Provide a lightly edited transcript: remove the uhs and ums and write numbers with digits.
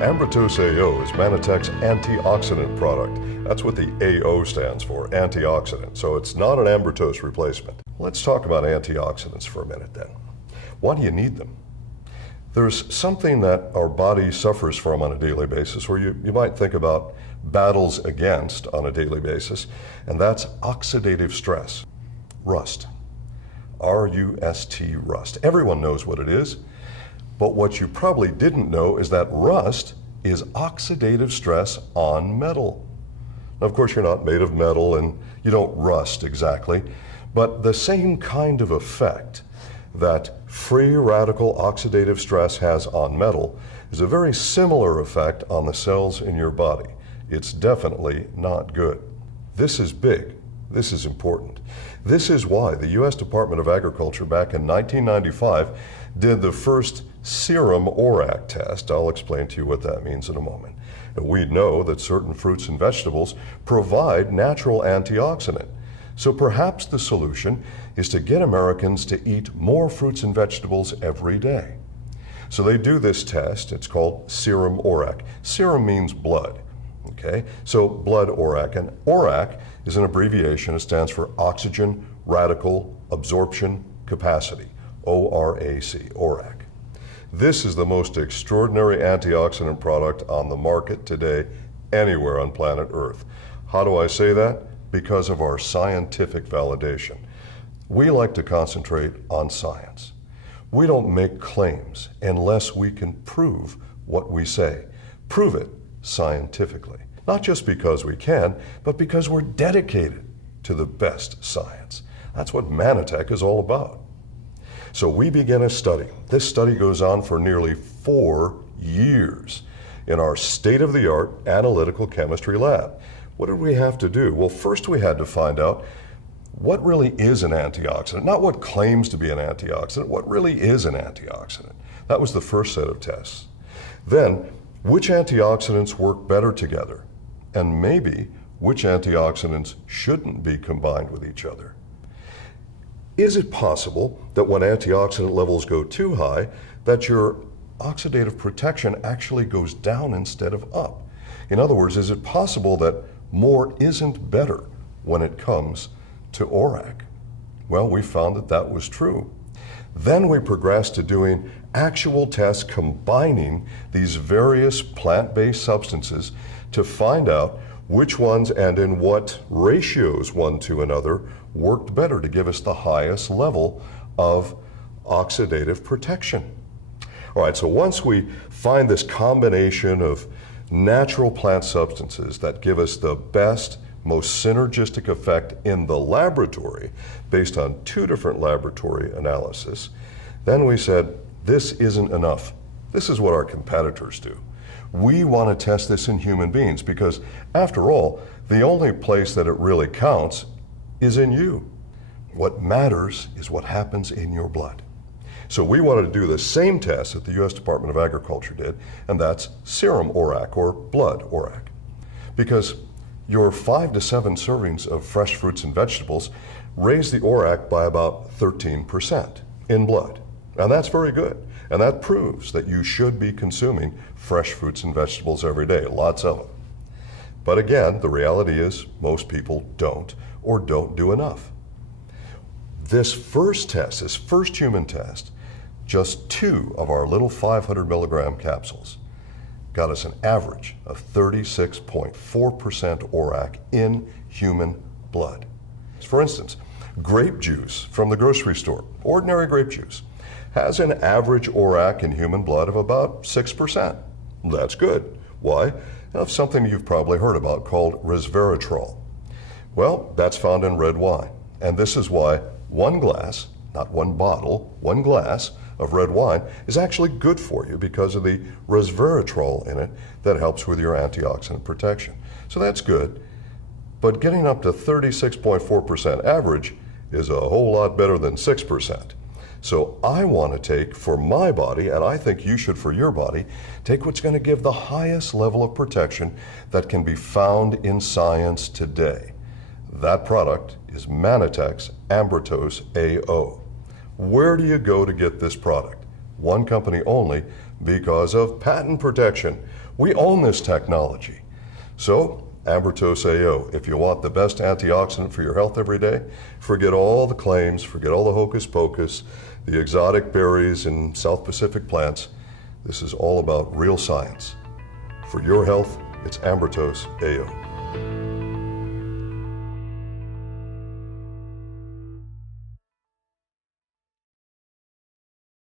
Ambrotose AO is Mannatech's antioxidant product. That's what the AO stands for, antioxidant. So it's not an Ambrotose replacement. Let's talk about antioxidants for a minute then. Why do you need them? There's something that our body suffers from on a daily basis, where you might think about battles against on a daily basis, and that's oxidative stress. Rust. R-U-S-T, rust. Everyone knows what it is, but what you probably didn't know is that rust is oxidative stress on metal. Now, of course, you're not made of metal and you don't rust exactly, but the same kind of effect that free radical oxidative stress has on metal is a very similar effect on the cells in your body. It's definitely not good. This is big. This is important. This is why the U.S. Department of Agriculture back in 1995 did the first serum ORAC test. I'll explain to you what that means in a moment. And we know that certain fruits and vegetables provide natural antioxidant. So perhaps the solution is to get Americans to eat more fruits and vegetables every day. So they do this test. It's called serum ORAC. Serum means blood. Okay, so blood ORAC, and ORAC is an abbreviation. It stands for Oxygen Radical Absorption Capacity, O-R-A-C, ORAC. This is the most extraordinary antioxidant product on the market today, anywhere on planet Earth. How do I say that? Because of our scientific validation. We like to concentrate on science. We don't make claims unless we can prove what we say. Prove it scientifically. Not just because we can, but because we're dedicated to the best science. That's what Mannatech is all about. So we begin a study. This study goes on for nearly 4 years in our state-of-the-art analytical chemistry lab. What did we have to do? Well, first we had to find out what really is an antioxidant, not what claims to be an antioxidant, what really is an antioxidant. That was the first set of tests. Then, which antioxidants work better together? And maybe which antioxidants shouldn't be combined with each other? Is it possible that when antioxidant levels go too high, that your oxidative protection actually goes down instead of up? In other words, is it possible that more isn't better when it comes to ORAC? Well, we found that that was true. Then we progressed to doing actual tests combining these various plant-based substances to find out which ones and in what ratios one to another worked better to give us the highest level of oxidative protection. All right, so once we find this combination of natural plant substances that give us the best, most synergistic effect in the laboratory based on 2 different laboratory analyses, then we said, this isn't enough. This is what our competitors do. We want to test this in human beings because, after all, the only place that it really counts is in you. What matters is what happens in your blood. So we wanted to do the same test that the U.S. Department of Agriculture did, and that's serum ORAC, or blood ORAC. Because your 5 to 7 servings of fresh fruits and vegetables raise the ORAC by about 13% in blood. And that's very good. And that proves that you should be consuming fresh fruits and vegetables every day, lots of them. But again, the reality is most people don't or don't do enough. This first test, this first human test, just 2 of our little 500 milligram capsules got us an average of 36.4% ORAC in human blood. For instance, grape juice from the grocery store, ordinary grape juice, has an average ORAC in human blood of about 6%. That's good. Why? Of something you've probably heard about called resveratrol. Well, that's found in red wine. And this is why 1 glass, not 1 bottle, 1 glass of red wine is actually good for you because of the resveratrol in it that helps with your antioxidant protection. So that's good. But getting up to 36.4% average is a whole lot better than 6%. So I want to take for my body, and I think you should for your body, take what's going to give the highest level of protection that can be found in science today. That product is Mannatech's Ambrotose AO. Where do you go to get this product? One company only, Because of patent protection. We own this technology. So, Ambrotose AO, if you want the best antioxidant for your health every day, forget all the claims, forget all the hocus pocus, the exotic berries and South Pacific plants. This is all about real science. For your health, it's Ambrotose AO.